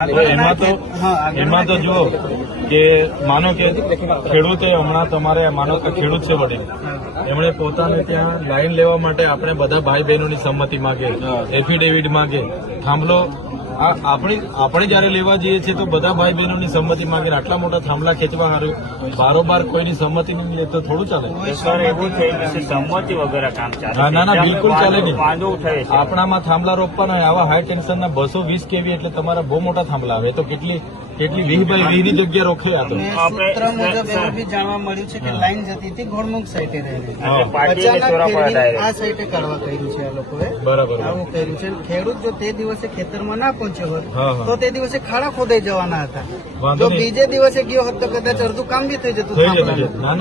એમાં તો જુઓ કે માનો કે ખેડૂતે હમણાં તમારે માનો કે ખેડૂત છે વડીલ એમણે પોતાને ત્યાં લાઈન લેવા માટે આપણે બધા ભાઈ બહેનોની સંમતિ માંગે, એફિડેવિટ માંગે, થાંભલો આપણે જયારે લેવા જઈએ છીએ તો બધા ભાઈ બહેનોની સંમતિ માંગે. આટલા મોટા થાંભલા ખેંચવા સારું બારોબાર કોઈની સંમતિ નહીં લે તો થોડું ચાલે. સંમતિ વગર કામ ચાલે. ના બિલકુલ ચાલે નહીં. આપણામાં થાંભલા રોપવાના હોય આવા હાઈ ટેન્શનના 220 kV એટલે તમારા બહુ મોટા થાંભલા આવે તો કેટલી 20 બાય 20 ની જગ્યા રોકે. આ તો સૂત્ર મુજબ એવું બી જાણવા મળ્યું છે કે લાઈન જતી હતી ઘોડમુખ સાઈડે રહેલી આ સાઈડે કરવા કર્યું છે આ લોકોએ. બરાબર આવું કર્યું છે. ખેડૂત જો તે દિવસે ખેતરમાં ના પહોંચ્યો હોત તો તે દિવસે ખાડા ખોદાઈ જવાના હતા. જો બીજે દિવસે ગયો હોત તો કદાચ અડધું કામ બી થઈ જતું.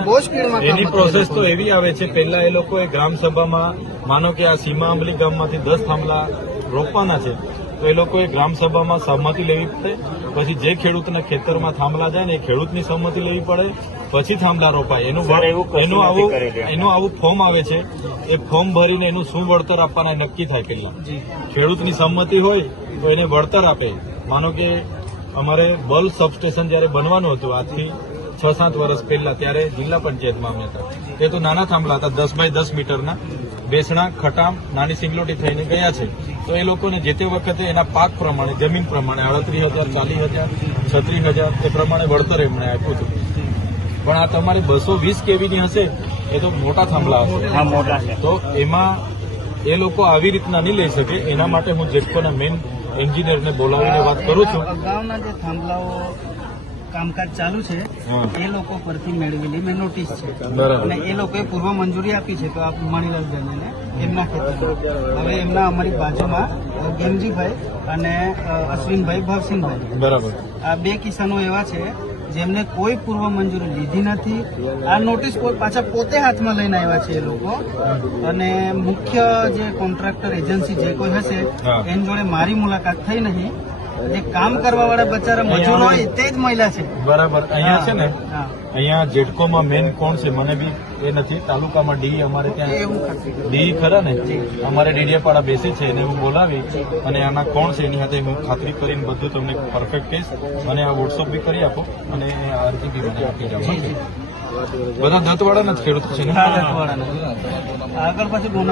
બહુ સ્પીડમાં એની પ્રોસેસ તો એવી આવે છે. પહેલા એ લોકોએ ગ્રામસભામાં માનો કે આ સીમા આંબલી ગામમાંથી 10 થાંભલા રોપવાના છે તો એ લોકોએ ગ્રામસભામાં સહમતિ લેવી પડે. પછી જે ખેડૂતના ખેતરમાં થાંભલા જાય ને એ ખેડૂતની સહમતિ લેવી પડે પછી થાંભલા રોપાય. એનું આવું ફોર્મ આવે છે. એ ફોર્મ ભરીને એનું શું વળતર આપવાના નક્કી થાય. પહેલા ખેડૂતની સંમતિ હોય તો એને વળતર આપે. માનો કે અમારે બલ્બ સબસ્ટેશન જયારે બનવાનું હતું આજથી 6-7 વર્ષ પહેલા ત્યારે જિલ્લા પંચાયતમાં અમે હતા. તે તો નાના થાંભલા હતા 10 બાય 10 મીટરના. બેસણા ખટામ નાની સિંગલોટી થઈને ગયા છે તો એ લોકોને જે તે વખતે એના પાક પ્રમાણે જમીન પ્રમાણે 38,000, 40,000, 36,000 એ પ્રમાણે વળતર એમણે આપ્યું હતું. પણ આ તમારે 220 kV ની હશે એ તો મોટા થાંભલા હશે તો એમાં એ લોકો આવી રીતના નહીં લઈ શકે. એના માટે હું જેટકોના મેઇન એન્જિનિયરને બોલાવીને વાત કરું છું. અગાઉના જે થાંભલાઓ કામકાજ ચાલુ છે એ લોકો પરથી મેળવેલી મેં નોટિસ છે અને એ લોકોએ પૂર્વ મંજૂરી આપી છે તો આપ મણીલાલભાઈને એમના ખેતરમાં. હવે એમના અમારી બાજુમાં ગેમજીભાઈ અને અશ્વિનભાઈ ભવસિંહભાઈ બરાબર આ 2 કિસાનો એવા છે જેમને કોઈ પૂર્વ મંજૂરી લીધી નથી. આ નોટિસ પાછા પોતે હાથમાં લઈને આવ્યા છે એ લોકો. અને મુખ્ય જે કોન્ટ્રાક્ટર એજન્સી જે કોઈ હશે એની જોડે મારી મુલાકાત થઈ નહીં. જે કામ કરવા વાળા બચારા મજૂર હોય તે જ મહિલા છે. બરાબર. અહીંયા છે ને અહીંયા જેટકોમાં મેન કોણ છે મને બી એ નથી. તાલુકામાં ડી અમારે ત્યાં ડી ખરા ને અમારે ડીડીયાપાડા બેસે છે એને હું બોલાવી અને આના કોણ છે એની સાથે હું ખાતરી કરીને બધું તમને પરફેક્ટ કહીશ અને આ વોટ્સઅપ બી કરી આપો અને અરજી બી મને આપી જાવ. બધા દત્તવાળાના જ ખેડૂત છે ને આગળ પાછું બોનસ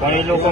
પણ એ લોકો